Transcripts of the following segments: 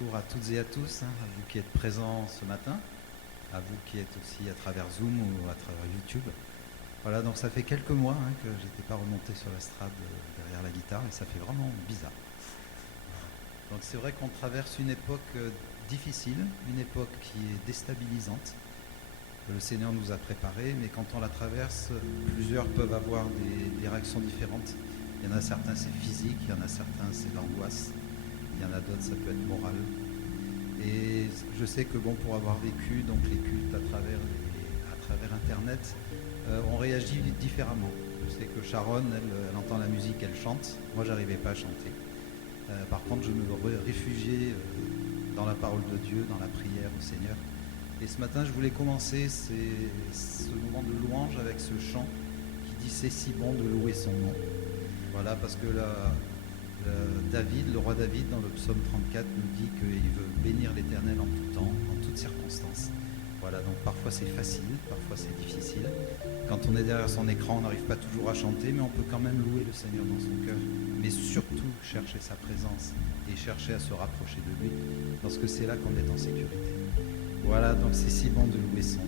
bonjour à toutes et à tous, à vous qui êtes présents ce matin, à vous qui êtes aussi à travers Zoom ou à travers YouTube. Voilà, donc ça fait quelques mois que je n'étais pas remonté sur l'estrade derrière la guitare et ça fait vraiment bizarre. Donc c'est vrai qu'on traverse une époque difficile, une époque qui est déstabilisante. Le Seigneur nous a préparés, mais quand on la traverse, plusieurs peuvent avoir des réactions différentes. Il y en a certains, c'est physique, il y en a certains, c'est l'angoisse. Il y en a d'autres, ça peut être moral. Et je sais que bon, pour avoir vécu donc les cultes à travers Internet, on réagit différemment. Je sais que Sharon, elle entend la musique, elle chante. Moi, j'arrivais pas à chanter. Par contre, je me réfugiais dans la parole de Dieu, dans la prière au Seigneur. Et ce matin, je voulais commencer ce moment de louange avec ce chant qui dit « C'est si bon de louer son nom ». Voilà, parce que le roi David, dans le psaume 34, nous dit qu'il veut bénir l'Éternel en tout temps, en toutes circonstances. Voilà, donc parfois c'est facile, parfois c'est difficile. Quand on est derrière son écran, on n'arrive pas toujours à chanter, mais on peut quand même louer le Seigneur dans son cœur. Mais surtout chercher sa présence et chercher à se rapprocher de lui, parce que c'est là qu'on est en sécurité. Voilà, donc c'est si bon de louer son nom.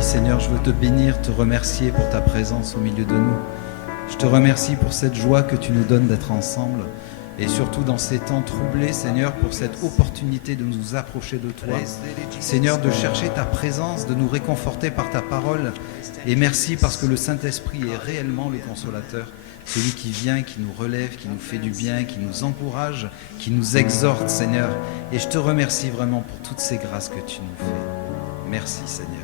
Seigneur, je veux te bénir, te remercier pour ta présence au milieu de nous. Je te remercie pour cette joie que tu nous donnes d'être ensemble et surtout dans ces temps troublés, Seigneur, pour cette opportunité de nous approcher de toi. Seigneur, de chercher ta présence, de nous réconforter par ta parole. Et merci parce que le Saint-Esprit est réellement le consolateur, celui qui vient, qui nous relève, qui nous fait du bien, qui nous encourage, qui nous exhorte, Seigneur. Et je te remercie vraiment pour toutes ces grâces que tu nous fais. Merci, Seigneur.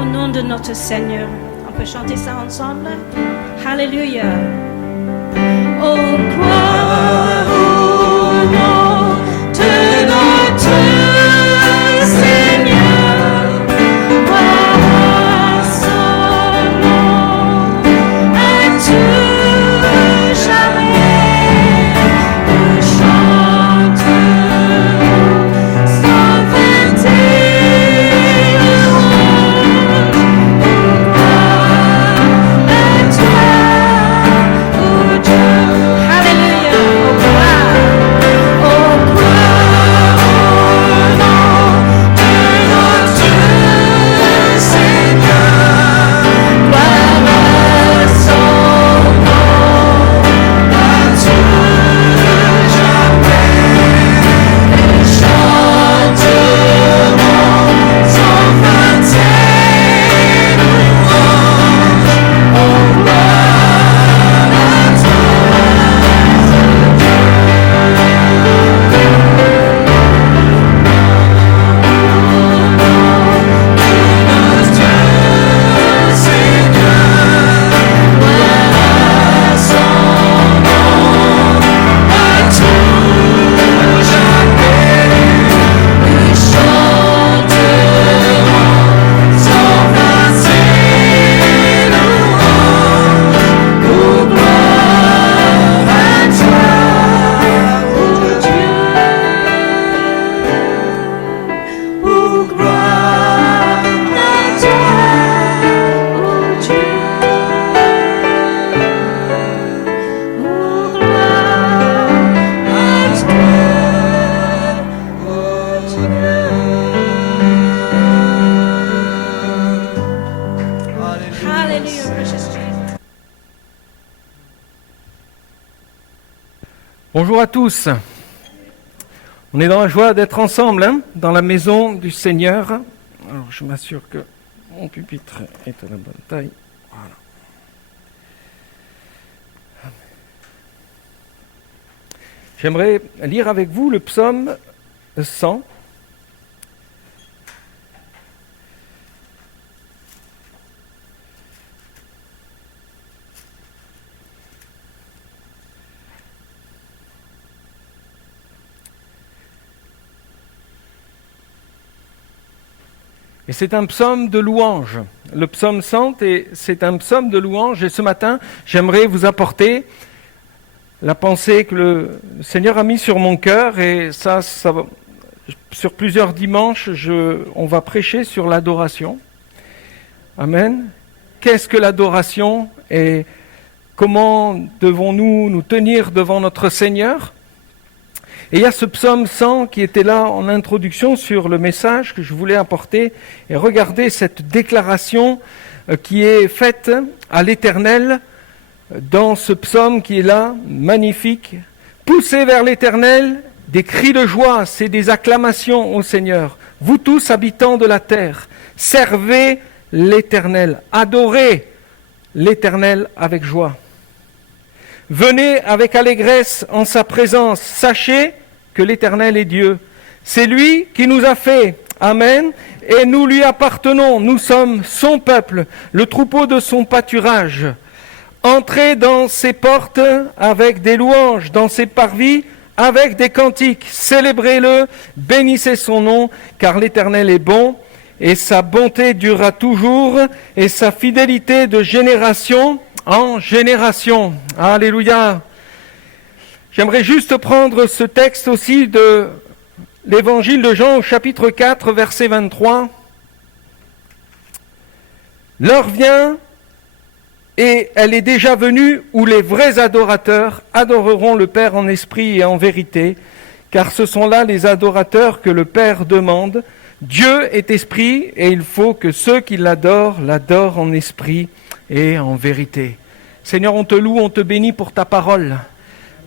Au nom de notre Seigneur. On peut chanter ça ensemble? Alléluia. Oh, gloire au nom de notre Seigneur. Gloire à son nom à tout jamais. Nous chanterons sans vanité. Hallelujah. Bonjour à tous. On est dans la joie d'être ensemble, dans la maison du Seigneur. Alors, je m'assure que mon pupitre est à la bonne taille. Voilà. J'aimerais lire avec vous le psaume 100. Et c'est un psaume de louange. Le psaume 100, c'est un psaume de louange. Et ce matin, j'aimerais vous apporter la pensée que le Seigneur a mis sur mon cœur. Et ça va, sur plusieurs dimanches, on va prêcher sur l'adoration. Amen. Qu'est-ce que l'adoration et comment devons-nous nous tenir devant notre Seigneur ? Et il y a ce psaume 100 qui était là en introduction sur le message que je voulais apporter. Et regardez cette déclaration qui est faite à l'Éternel dans ce psaume qui est là, magnifique. Poussez vers l'Éternel des cris de joie, c'est des acclamations au Seigneur. Vous tous habitants de la terre, servez l'Éternel, adorez l'Éternel avec joie. Venez avec allégresse en sa présence, sachez que l'Éternel est Dieu. C'est lui qui nous a fait, amen, et nous lui appartenons, nous sommes son peuple, le troupeau de son pâturage. Entrez dans ses portes avec des louanges, dans ses parvis avec des cantiques, célébrez-le, bénissez son nom, car l'Éternel est bon, et sa bonté durera toujours, et sa fidélité de génération en génération. Alléluia. J'aimerais juste prendre ce texte aussi de l'évangile de Jean au chapitre 4, verset 23. L'heure vient et elle est déjà venue où les vrais adorateurs adoreront le Père en esprit et en vérité, car ce sont là les adorateurs que le Père demande. Dieu est esprit et il faut que ceux qui l'adorent en esprit et en vérité. Seigneur, on te loue, on te bénit pour ta parole.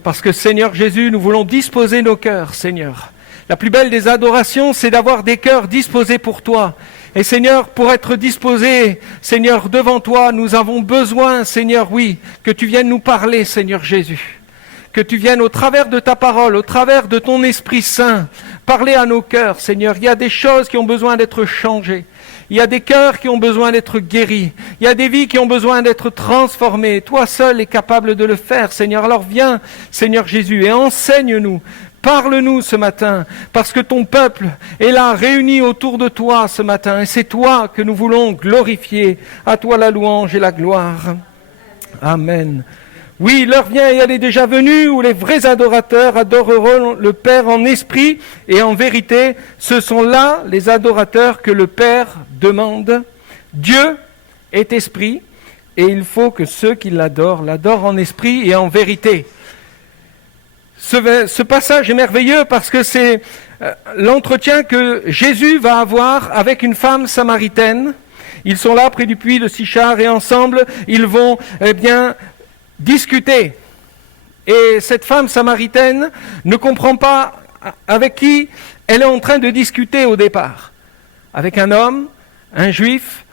Parce que Seigneur Jésus, nous voulons disposer nos cœurs, Seigneur. La plus belle des adorations, c'est d'avoir des cœurs disposés pour toi. Et Seigneur, pour être disposés, Seigneur, devant toi, nous avons besoin, Seigneur, oui, que tu viennes nous parler, Seigneur Jésus. Que tu viennes au travers de ta parole, au travers de ton Esprit Saint, parler à nos cœurs, Seigneur. Il y a des choses qui ont besoin d'être changées. Il y a des cœurs qui ont besoin d'être guéris. Il y a des vies qui ont besoin d'être transformées. Toi seul es capable de le faire, Seigneur. Alors viens, Seigneur Jésus, et enseigne-nous. Parle-nous ce matin, parce que ton peuple est là, réuni autour de toi ce matin. Et c'est toi que nous voulons glorifier. À toi la louange et la gloire. Amen. Oui, l'heure vient et elle est déjà venue où les vrais adorateurs adoreront le Père en esprit et en vérité. Ce sont là les adorateurs que le Père demande. Dieu est esprit et il faut que ceux qui l'adorent en esprit et en vérité. Ce passage est merveilleux parce que c'est l'entretien que Jésus va avoir avec une femme samaritaine. Ils sont là près du puits de Sichar et ensemble ils vont discuter. Et cette femme samaritaine ne comprend pas avec qui elle est en train de discuter au départ. Avec un homme, un juif,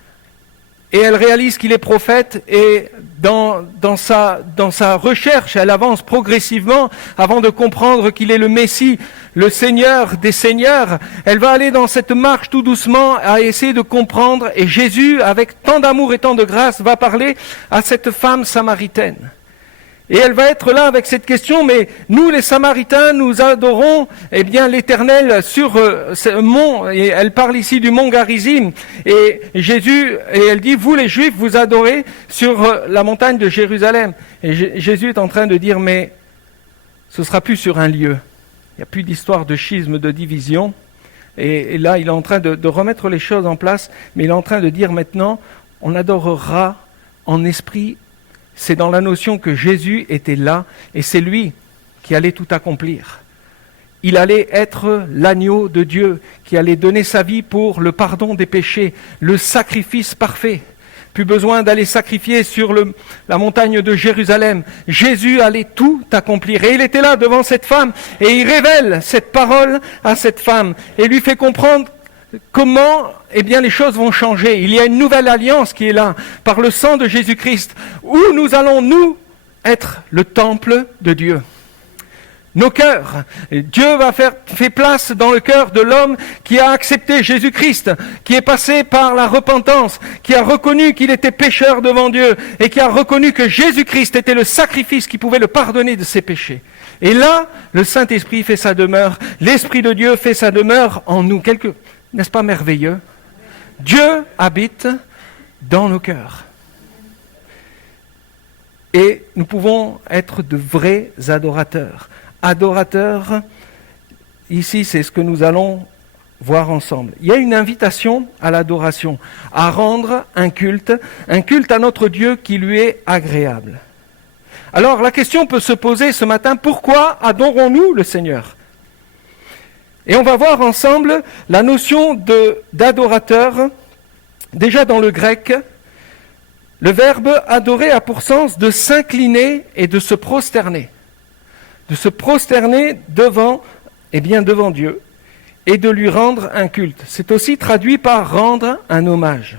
et elle réalise qu'il est prophète et dans sa recherche, elle avance progressivement avant de comprendre qu'il est le Messie, le Seigneur des Seigneurs. Elle va aller dans cette marche tout doucement à essayer de comprendre et Jésus, avec tant d'amour et tant de grâce, va parler à cette femme samaritaine. Et elle va être là avec cette question, mais nous les Samaritains, nous adorons l'Éternel sur ce mont, et elle parle ici du mont Garizim, et elle dit, vous les Juifs, vous adorez sur la montagne de Jérusalem. Et Jésus est en train de dire, mais ce sera plus sur un lieu. Il n'y a plus d'histoire de schisme, de division. Et là, il est en train de remettre les choses en place, mais il est en train de dire maintenant, on adorera en esprit. C'est dans la notion que Jésus était là et c'est lui qui allait tout accomplir. Il allait être l'agneau de Dieu qui allait donner sa vie pour le pardon des péchés, le sacrifice parfait. plus besoin d'aller sacrifier sur la montagne de Jérusalem. Jésus allait tout accomplir. Et il était là devant cette femme et il révèle cette parole à cette femme et lui fait comprendre comment les choses vont changer. Il y a une nouvelle alliance qui est là par le sang de Jésus-Christ où nous allons, nous, être le temple de Dieu. Nos cœurs. Dieu fait place dans le cœur de l'homme qui a accepté Jésus-Christ, qui est passé par la repentance, qui a reconnu qu'il était pécheur devant Dieu et qui a reconnu que Jésus-Christ était le sacrifice qui pouvait le pardonner de ses péchés. Et là, le Saint-Esprit fait sa demeure, l'Esprit de Dieu fait sa demeure en nous. N'est-ce pas merveilleux? Dieu habite dans nos cœurs. Et nous pouvons être de vrais adorateurs. Adorateurs, ici c'est ce que nous allons voir ensemble. Il y a une invitation à l'adoration, à rendre un culte à notre Dieu qui lui est agréable. Alors la question peut se poser ce matin, pourquoi adorons-nous le Seigneur? Et on va voir ensemble la notion d'adorateur. Déjà dans le grec, le verbe adorer a pour sens de s'incliner et de se prosterner. De se prosterner devant Dieu et de lui rendre un culte. C'est aussi traduit par rendre un hommage.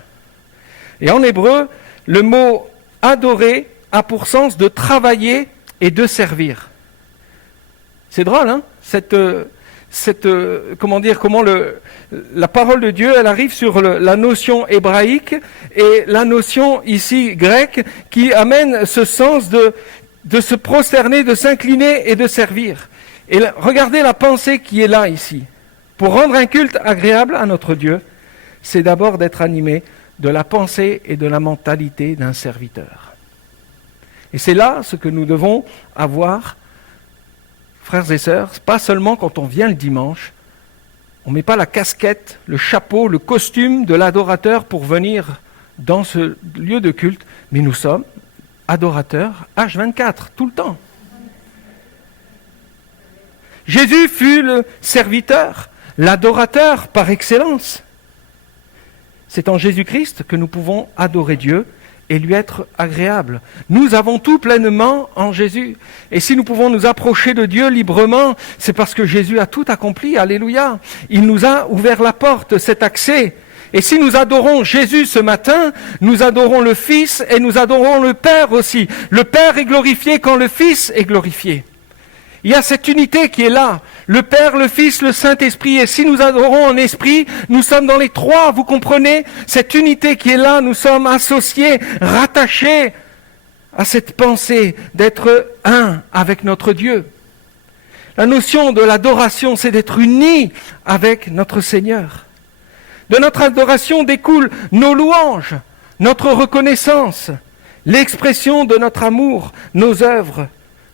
Et en hébreu, le mot adorer a pour sens de travailler et de servir. C'est drôle, hein? La parole de Dieu, elle arrive sur la notion hébraïque et la notion ici grecque qui amène ce sens de se prosterner, de s'incliner et de servir. Et regardez la pensée qui est là ici. Pour rendre un culte agréable à notre Dieu, c'est d'abord d'être animé de la pensée et de la mentalité d'un serviteur. Et c'est là ce que nous devons avoir, frères et sœurs, pas seulement quand on vient le dimanche, on ne met pas la casquette, le chapeau, le costume de l'adorateur pour venir dans ce lieu de culte, mais nous sommes adorateur H24, tout le temps. Jésus fut le serviteur, l'adorateur par excellence. C'est en Jésus-Christ que nous pouvons adorer Dieu et lui être agréable. Nous avons tout pleinement en Jésus. Et si nous pouvons nous approcher de Dieu librement, c'est parce que Jésus a tout accompli. Alléluia. Il nous a ouvert la porte, cet accès. Et si nous adorons Jésus ce matin, nous adorons le Fils et nous adorons le Père aussi. Le Père est glorifié quand le Fils est glorifié. Il y a cette unité qui est là. Le Père, le Fils, le Saint-Esprit. Et si nous adorons en esprit, nous sommes dans les trois, vous comprenez? Cette unité qui est là, nous sommes associés, rattachés à cette pensée d'être un avec notre Dieu. La notion de l'adoration, c'est d'être unis avec notre Seigneur. De notre adoration découlent nos louanges, notre reconnaissance, l'expression de notre amour, nos œuvres,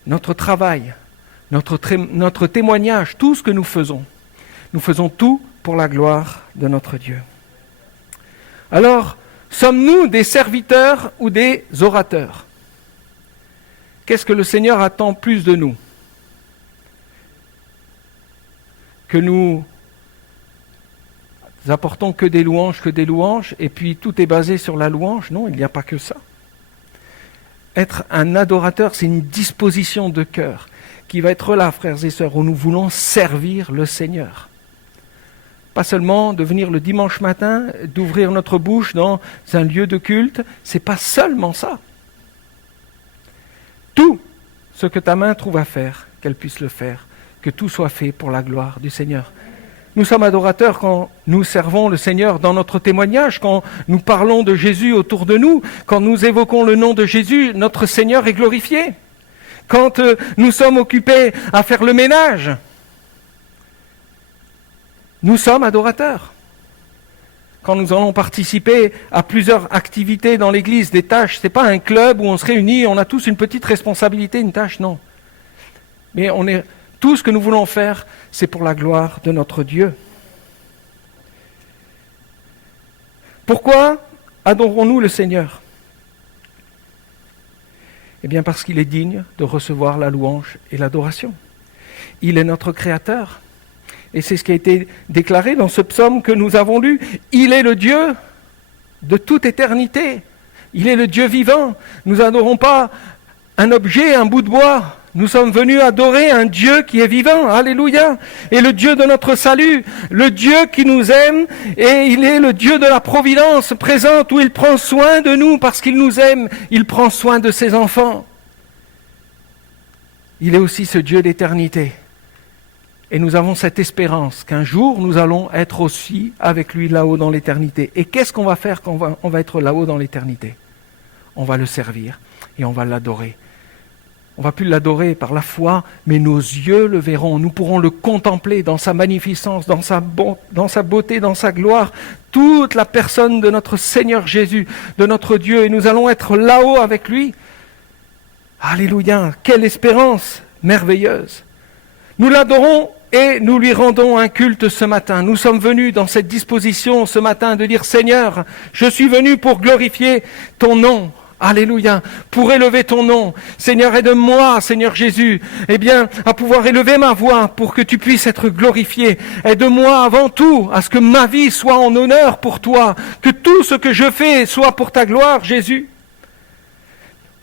notre travail, notre témoignage, tout ce que nous faisons. Nous faisons tout pour la gloire de notre Dieu. Alors, sommes-nous des serviteurs ou des orateurs? Qu'est-ce que le Seigneur attend plus de nous? Que nous apportons que des louanges, et puis tout est basé sur la louange? Non, il n'y a pas que ça. Être un adorateur, c'est une disposition de cœur qui va être là, frères et sœurs, où nous voulons servir le Seigneur. Pas seulement de venir le dimanche matin, d'ouvrir notre bouche dans un lieu de culte, c'est pas seulement ça. Tout ce que ta main trouve à faire, qu'elle puisse le faire, que tout soit fait pour la gloire du Seigneur. Nous sommes adorateurs quand nous servons le Seigneur dans notre témoignage, quand nous parlons de Jésus autour de nous, quand nous évoquons le nom de Jésus, notre Seigneur est glorifié. Quand nous sommes occupés à faire le ménage, nous sommes adorateurs. Quand nous allons participer à plusieurs activités dans l'Église, des tâches, ce n'est pas un club où on se réunit, on a tous une petite responsabilité, une tâche, non. Mais tout ce que nous voulons faire, c'est pour la gloire de notre Dieu. Pourquoi adorons-nous le Seigneur? Eh bien parce qu'il est digne de recevoir la louange et l'adoration. Il est notre Créateur. Et c'est ce qui a été déclaré dans ce psaume que nous avons lu. Il est le Dieu de toute éternité. Il est le Dieu vivant. Nous n'adorons pas un objet, un bout de bois. Nous sommes venus adorer un Dieu qui est vivant. Alléluia. Et le Dieu de notre salut, le Dieu qui nous aime, et il est le Dieu de la providence présente où il prend soin de nous parce qu'il nous aime. Il prend soin de ses enfants. Il est aussi ce Dieu d'éternité. Et nous avons cette espérance qu'un jour nous allons être aussi avec lui là-haut dans l'éternité. Et qu'est-ce qu'on va faire quand on va être là-haut dans l'éternité? On va le servir et on va l'adorer. On ne va plus l'adorer par la foi, mais nos yeux le verront. Nous pourrons le contempler dans sa magnificence, dans sa beauté, dans sa gloire. Toute la personne de notre Seigneur Jésus, de notre Dieu. Et nous allons être là-haut avec lui. Alléluia, quelle espérance merveilleuse. Nous l'adorons et nous lui rendons un culte ce matin. Nous sommes venus dans cette disposition ce matin de dire, Seigneur, je suis venu pour glorifier ton nom. Alléluia, pour élever ton nom. Seigneur, aide-moi, Seigneur Jésus, à pouvoir élever ma voix pour que tu puisses être glorifié. Aide-moi avant tout à ce que ma vie soit en honneur pour toi, que tout ce que je fais soit pour ta gloire, Jésus.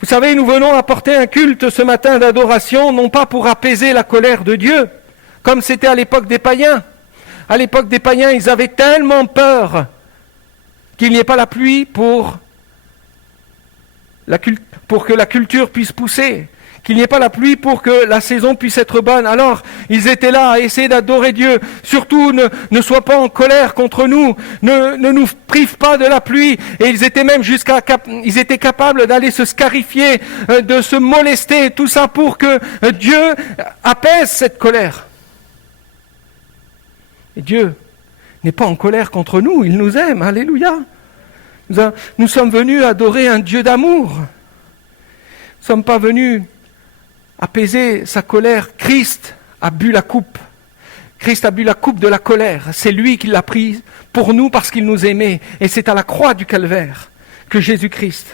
Vous savez, nous venons apporter un culte ce matin d'adoration, non pas pour apaiser la colère de Dieu, comme c'était à l'époque des païens. À l'époque des païens, ils avaient tellement peur qu'il n'y ait pas la pluie pour que la culture puisse pousser, qu'il n'y ait pas la pluie pour que la saison puisse être bonne. Alors, ils étaient là à essayer d'adorer Dieu. Surtout, ne sois pas en colère contre nous, ne nous prive pas de la pluie. Et ils étaient même ils étaient capables d'aller se scarifier, de se molester, tout ça pour que Dieu apaise cette colère. Et Dieu n'est pas en colère contre nous, il nous aime, alléluia. Nous sommes venus adorer un Dieu d'amour. Nous ne sommes pas venus apaiser sa colère. Christ a bu la coupe. Christ a bu la coupe de la colère. C'est lui qui l'a prise pour nous parce qu'il nous aimait. Et c'est à la croix du calvaire que Jésus-Christ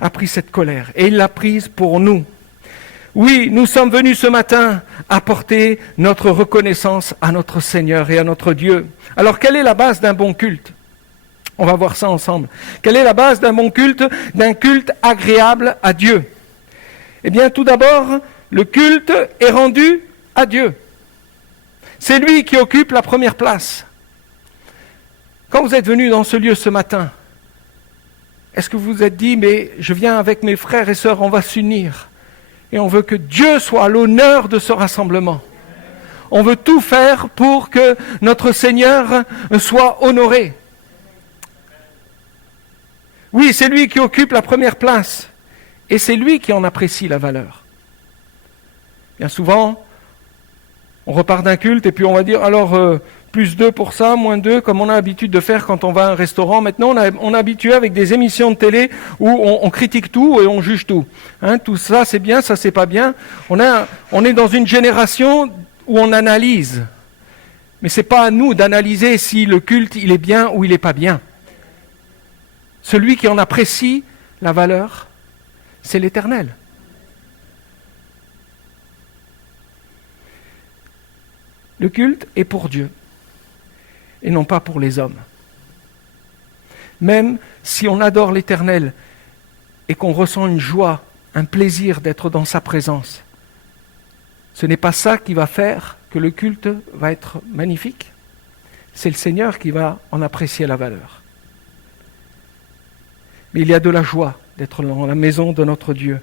a pris cette colère. Et il l'a prise pour nous. Oui, nous sommes venus ce matin apporter notre reconnaissance à notre Seigneur et à notre Dieu. Alors, quelle est la base d'un bon culte ? On va voir ça ensemble. Quelle est la base d'un bon culte, d'un culte agréable à Dieu? Eh bien, tout d'abord, le culte est rendu à Dieu. C'est lui qui occupe la première place. Quand vous êtes venus dans ce lieu ce matin, est-ce que vous vous êtes dit, mais je viens avec mes frères et sœurs, on va s'unir et on veut que Dieu soit à l'honneur de ce rassemblement. On veut tout faire pour que notre Seigneur soit honoré. Oui, c'est lui qui occupe la première place. Et c'est lui qui en apprécie la valeur. Bien souvent, on repart d'un culte et puis on va dire, alors, plus 2 pour ça, moins 2, comme on a l'habitude de faire quand on va à un restaurant. Maintenant, on est habitué avec des émissions de télé où on critique tout et on juge tout. Tout ça, c'est bien, ça, c'est pas bien. On est dans une génération où on analyse. Mais c'est pas à nous d'analyser si le culte, il est bien ou il est pas bien. Celui qui en apprécie la valeur, c'est l'Éternel. Le culte est pour Dieu et non pas pour les hommes. Même si on adore l'Éternel et qu'on ressent une joie, un plaisir d'être dans sa présence, ce n'est pas ça qui va faire que le culte va être magnifique. C'est le Seigneur qui va en apprécier la valeur. Mais il y a de la joie d'être dans la maison de notre Dieu.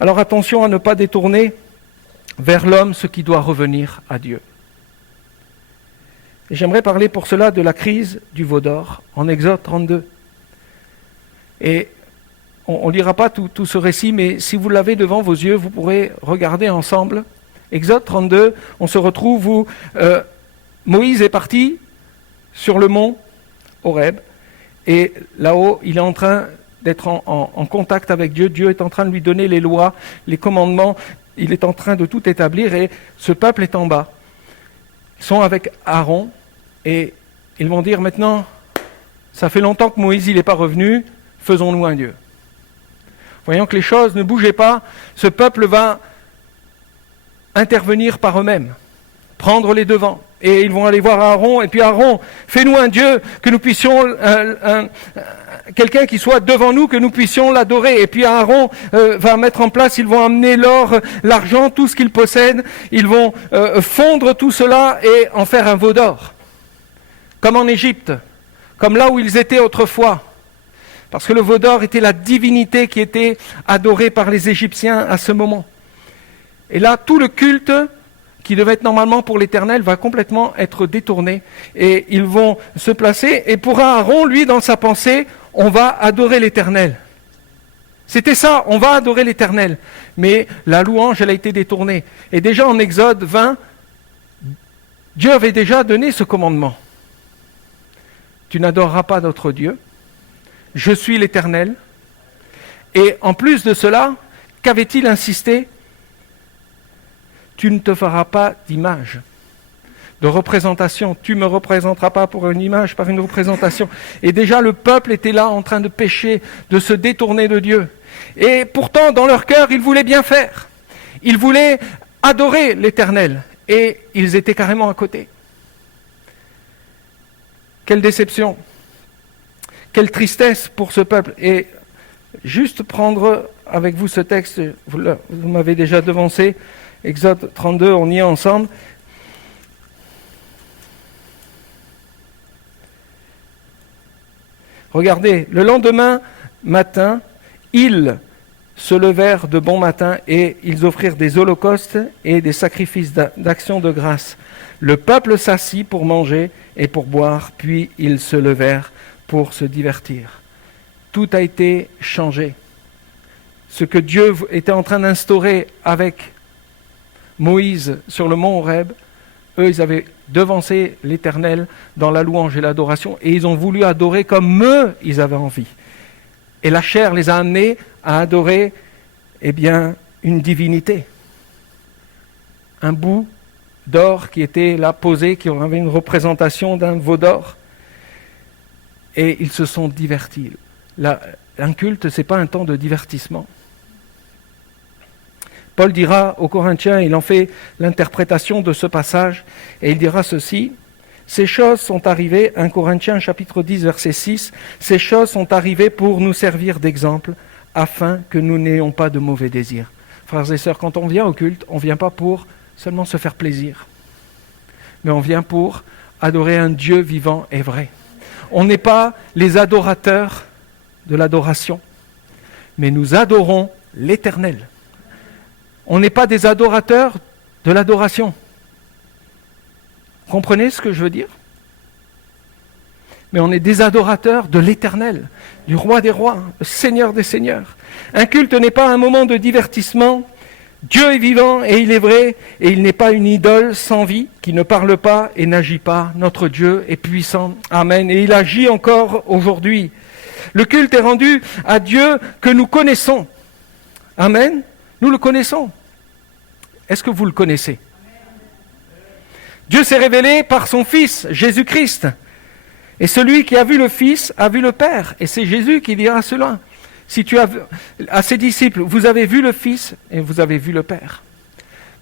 Alors attention à ne pas détourner vers l'homme ce qui doit revenir à Dieu. Et j'aimerais parler pour cela de la crise du veau d'or en Exode 32. Et on ne lira pas tout ce récit, mais si vous l'avez devant vos yeux, vous pourrez regarder ensemble. Exode 32, on se retrouve où Moïse est parti sur le mont Horeb. Et là-haut, il est en train d'être en contact avec Dieu. Dieu est en train de lui donner les lois, les commandements. Il est en train de tout établir et ce peuple est en bas. Ils sont avec Aaron et ils vont dire maintenant, ça fait longtemps que Moïse n'est pas revenu, faisons-nous un Dieu. Voyant que les choses ne bougeaient pas, ce peuple va intervenir par eux-mêmes prendre les devants. Et ils vont aller voir Aaron, et puis Aaron, fais-nous un Dieu, que nous puissions, quelqu'un qui soit devant nous, que nous puissions l'adorer. Et puis Aaron va mettre en place, ils vont amener l'or, l'argent, tout ce qu'ils possèdent, ils vont fondre tout cela et en faire un veau d'or. Comme en Égypte, comme là où ils étaient autrefois. Parce que le veau d'or était la divinité qui était adorée par les Égyptiens à ce moment. Et là, tout le culte qui devait être normalement pour l'Éternel va complètement être détourné. Et ils vont se placer. Et pour Aaron, lui, dans sa pensée, on va adorer l'Éternel. C'était ça, on va adorer l'Éternel. Mais la louange, elle a été détournée. Et déjà en Exode 20, Dieu avait déjà donné ce commandement. Tu n'adoreras pas d'autre Dieu. Je suis l'Éternel. Et en plus de cela, qu'avait-il insisté ? Tu ne te feras pas d'image, de représentation. Tu ne me représenteras pas pour une image, par une représentation. Et déjà le peuple était là en train de pécher, de se détourner de Dieu. Et pourtant, dans leur cœur, ils voulaient bien faire. Ils voulaient adorer l'Éternel. Et ils étaient carrément à côté. Quelle déception. Quelle tristesse pour ce peuple. Et juste prendre avec vous ce texte, vous m'avez déjà devancé, Exode 32, on y est ensemble. Regardez, le lendemain matin, ils se levèrent de bon matin et ils offrirent des holocaustes et des sacrifices d'action de grâce. Le peuple s'assit pour manger et pour boire, puis ils se levèrent pour se divertir. Tout a été changé. Ce que Dieu était en train d'instaurer avec Moïse sur le mont Horeb, eux, ils avaient devancé l'Éternel dans la louange et l'adoration, et ils ont voulu adorer comme eux, ils avaient envie. Et la chair les a amenés à adorer, une divinité. Un bout d'or qui était là posé, qui avait une représentation d'un veau d'or. Et ils se sont divertis. Un culte, ce n'est pas un temps de divertissement. Paul dira aux Corinthiens, il en fait l'interprétation de ce passage, et il dira ceci, ces choses sont arrivées, 1 Corinthiens chapitre 10, verset 6, ces choses sont arrivées pour nous servir d'exemple, afin que nous n'ayons pas de mauvais désirs. Frères et sœurs, quand on vient au culte, on ne vient pas pour seulement se faire plaisir, mais on vient pour adorer un Dieu vivant et vrai. On n'est pas les adorateurs de l'adoration, mais nous adorons l'Éternel. On n'est pas des adorateurs de l'adoration. Comprenez ce que je veux dire ? Mais on est des adorateurs de l'Éternel, du Roi des rois, le Seigneur des seigneurs. Un culte n'est pas un moment de divertissement. Dieu est vivant et il est vrai, et il n'est pas une idole sans vie qui ne parle pas et n'agit pas. Notre Dieu est puissant. Amen. Et il agit encore aujourd'hui. Le culte est rendu à Dieu que nous connaissons. Amen. Nous le connaissons. Est-ce que vous le connaissez ? Dieu s'est révélé par son Fils, Jésus-Christ. Et celui qui a vu le Fils a vu le Père. Et c'est Jésus qui dira cela. Si tu as à ses disciples, vous avez vu le Fils et vous avez vu le Père.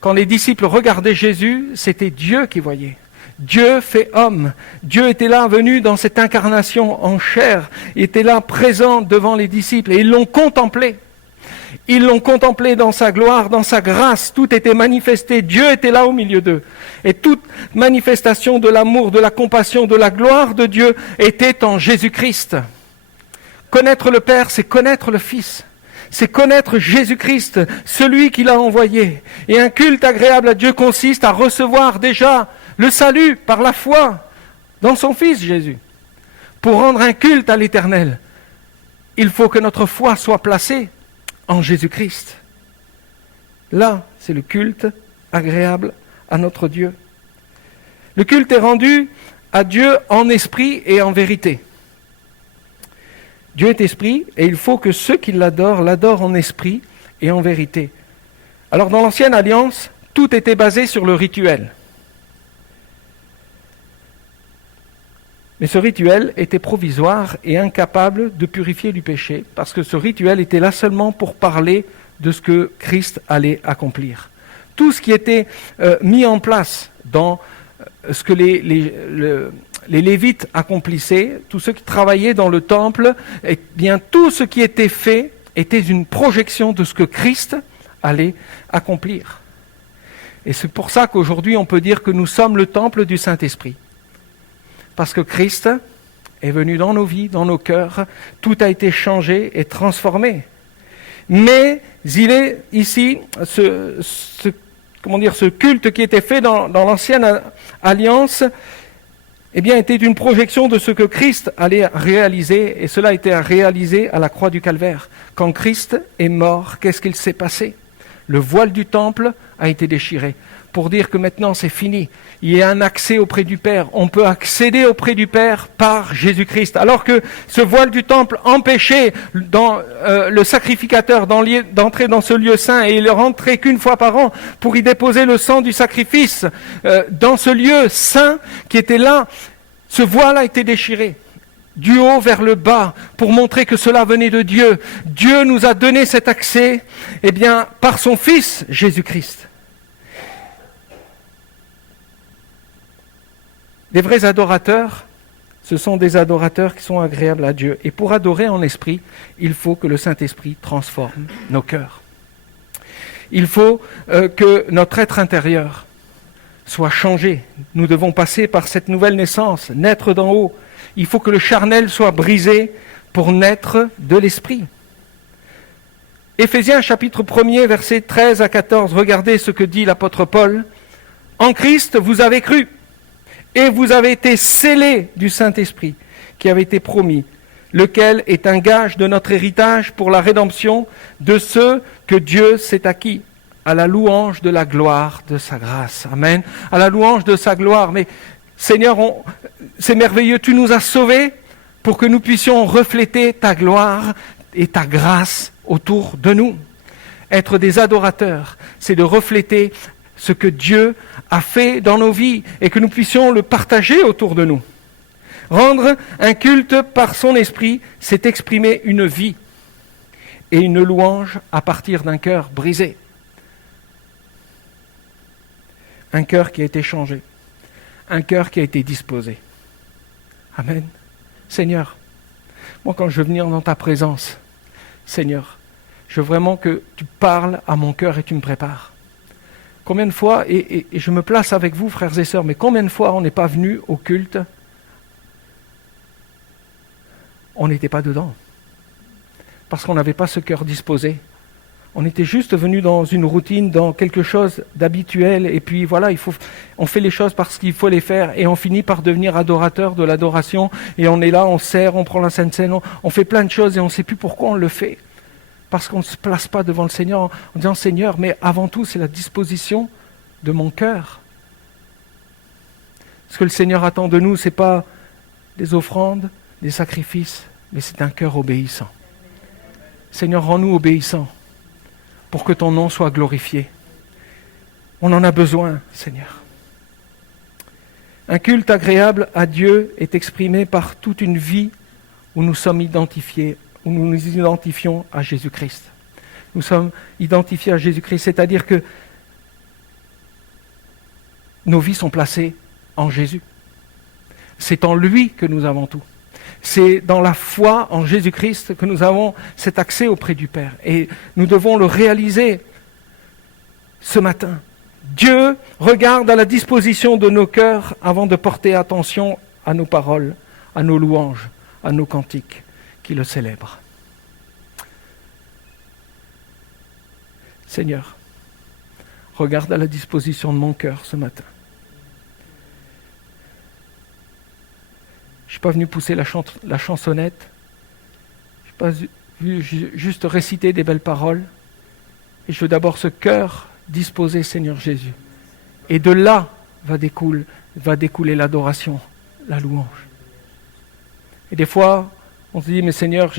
Quand les disciples regardaient Jésus, c'était Dieu qui voyait. Dieu fait homme. Dieu était là, venu dans cette incarnation en chair. Il était là, présent devant les disciples. Et ils l'ont contemplé. Ils l'ont contemplé dans sa gloire, dans sa grâce. Tout était manifesté. Dieu était là au milieu d'eux. Et toute manifestation de l'amour, de la compassion, de la gloire de Dieu était en Jésus-Christ. Connaître le Père, c'est connaître le Fils. C'est connaître Jésus-Christ, celui qui l'a envoyé. Et un culte agréable à Dieu consiste à recevoir déjà le salut par la foi dans son Fils Jésus. Pour rendre un culte à l'Éternel, il faut que notre foi soit placée en Jésus-Christ. Là, c'est le culte agréable à notre Dieu. Le culte est rendu à Dieu en esprit et en vérité. Dieu est esprit et il faut que ceux qui l'adorent en esprit et en vérité. Alors dans l'Ancienne Alliance, tout était basé sur le rituel. Mais ce rituel était provisoire et incapable de purifier du péché, parce que ce rituel était là seulement pour parler de ce que Christ allait accomplir. tout ce qui était mis en place dans ce que les Lévites accomplissaient, tous ceux qui travaillaient dans le temple, eh bien tout ce qui était fait était une projection de ce que Christ allait accomplir. Et c'est pour ça qu'aujourd'hui on peut dire que nous sommes le temple du Saint-Esprit. Parce que Christ est venu dans nos vies, dans nos cœurs, tout a été changé et transformé. Mais il est ici ce culte qui était fait dans l'ancienne alliance, eh bien, était une projection de ce que Christ allait réaliser, et cela a été réalisé à la croix du Calvaire. Quand Christ est mort, qu'est-ce qu'il s'est passé? Le voile du temple a été déchiré, pour dire que maintenant c'est fini. Il y a un accès auprès du Père. On peut accéder auprès du Père par Jésus-Christ. Alors que ce voile du temple empêchait le sacrificateur d'entrer dans ce lieu saint, et il ne rentrait qu'une fois par an pour y déposer le sang du sacrifice dans ce lieu saint qui était là. Ce voile a été déchiré du haut vers le bas pour montrer que cela venait de Dieu. Dieu nous a donné cet accès, eh bien, par son Fils Jésus-Christ. Les vrais adorateurs, ce sont des adorateurs qui sont agréables à Dieu. Et pour adorer en esprit, il faut que le Saint-Esprit transforme nos cœurs. Il faut que notre être intérieur soit changé. Nous devons passer par cette nouvelle naissance, naître d'en haut. Il faut que le charnel soit brisé pour naître de l'esprit. Éphésiens chapitre 1er, versets 13 à 14. Regardez ce que dit l'apôtre Paul. « En Christ, vous avez cru. Et vous avez été scellés du Saint-Esprit qui avait été promis, lequel est un gage de notre héritage pour la rédemption de ceux que Dieu s'est acquis, à la louange de la gloire de sa grâce. » Amen. À la louange de sa gloire. Mais Seigneur, c'est merveilleux, tu nous as sauvés pour que nous puissions refléter ta gloire et ta grâce autour de nous. Être des adorateurs, c'est de refléter ce que Dieu a fait dans nos vies et que nous puissions le partager autour de nous. Rendre un culte par son esprit, c'est exprimer une vie et une louange à partir d'un cœur brisé. Un cœur qui a été changé, un cœur qui a été disposé. Amen. Seigneur, moi quand je veux venir dans ta présence, Seigneur, je veux vraiment que tu parles à mon cœur et tu me prépares. Combien de fois, et je me place avec vous, frères et sœurs, mais combien de fois on n'est pas venu au culte, on n'était pas dedans, parce qu'on n'avait pas ce cœur disposé. On était juste venu dans une routine, dans quelque chose d'habituel, et puis voilà, on fait les choses parce qu'il faut les faire, et on finit par devenir adorateur de l'adoration, et on est là, on sert, on prend la Sainte Seine, on fait plein de choses, et on ne sait plus pourquoi on le fait. Parce qu'on ne se place pas devant le Seigneur en disant « Seigneur, mais avant tout, c'est la disposition de mon cœur. » Ce que le Seigneur attend de nous, ce n'est pas des offrandes, des sacrifices, mais c'est un cœur obéissant. Seigneur, rends-nous obéissants pour que ton nom soit glorifié. On en a besoin, Seigneur. Un culte agréable à Dieu est exprimé par toute une vie où nous sommes identifiés, où nous nous identifions à Jésus-Christ. Nous sommes identifiés à Jésus-Christ, c'est-à-dire que nos vies sont placées en Jésus. C'est en lui que nous avons tout. C'est dans la foi en Jésus-Christ que nous avons cet accès auprès du Père. Et nous devons le réaliser ce matin. Dieu regarde à la disposition de nos cœurs avant de porter attention à nos paroles, à nos louanges, à nos cantiques qui le célèbrent. Seigneur, regarde à la disposition de mon cœur ce matin. Je ne suis pas venu pousser la chansonnette. Je n'ai pas venu juste réciter des belles paroles. Et je veux d'abord ce cœur disposé, Seigneur Jésus. Et de là va découler l'adoration, la louange. Et des fois, on se dit, mais Seigneur,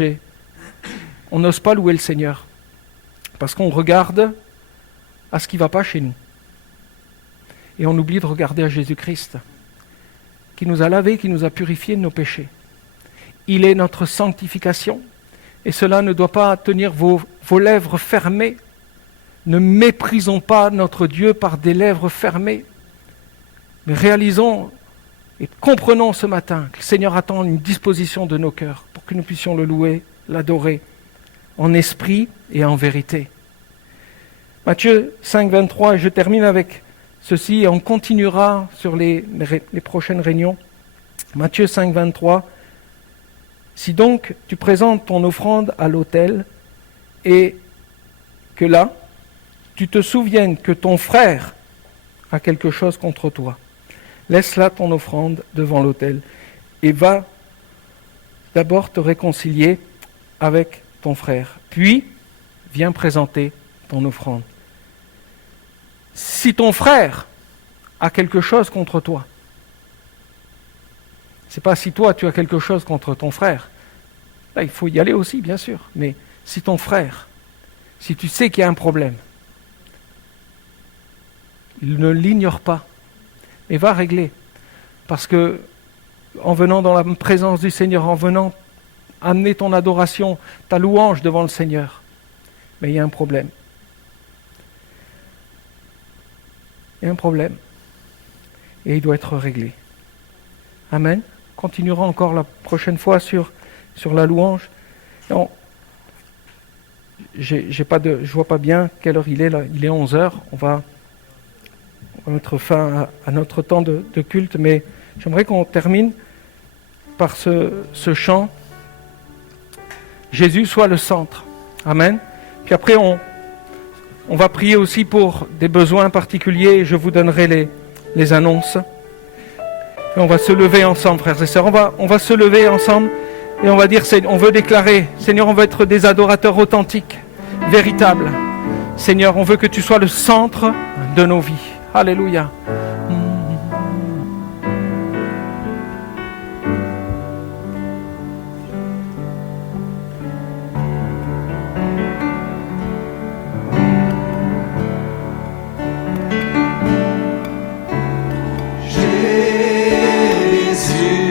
on n'ose pas louer le Seigneur. Parce qu'on regarde à ce qui ne va pas chez nous. Et on oublie de regarder à Jésus-Christ, qui nous a lavés, qui nous a purifiés de nos péchés. Il est notre sanctification. Et cela ne doit pas tenir vos lèvres fermées Ne méprisons pas notre Dieu par des lèvres fermées, mais réalisons et comprenons ce matin que le Seigneur attend une disposition de nos cœurs pour que nous puissions le louer, l'adorer, en esprit et en vérité. Matthieu 5, 23, et je termine avec ceci, et on continuera sur les prochaines réunions. Matthieu 5, 23. Si donc tu présentes ton offrande à l'autel, et que là, tu te souviennes que ton frère a quelque chose contre toi, laisse là ton offrande devant l'autel, et va d'abord te réconcilier avec ton frère, puis viens présenter ton offrande. Si ton frère a quelque chose contre toi, c'est pas si toi tu as quelque chose contre ton frère, là il faut y aller aussi bien sûr, mais si ton frère, si tu sais qu'il y a un problème, ne l'ignore pas, mais va régler, parce que en venant dans la présence du Seigneur, en venant amener ton adoration, ta louange devant le Seigneur, mais il y a un problème. Il y a un problème. Et il doit être réglé. Amen. On continuera encore la prochaine fois sur la louange. Non, je ne vois pas bien quelle heure il est là. Il est 11h. On va mettre fin à notre temps de culte, mais j'aimerais qu'on termine par ce chant. Jésus soit le centre. Amen. Puis après, on va prier aussi pour des besoins particuliers. Je vous donnerai les annonces. Et on va se lever ensemble, frères et sœurs. On va se lever ensemble et on va dire, on veut déclarer, Seigneur, on veut être des adorateurs authentiques, véritables. Seigneur, on veut que tu sois le centre de nos vies. Alléluia. Jésus.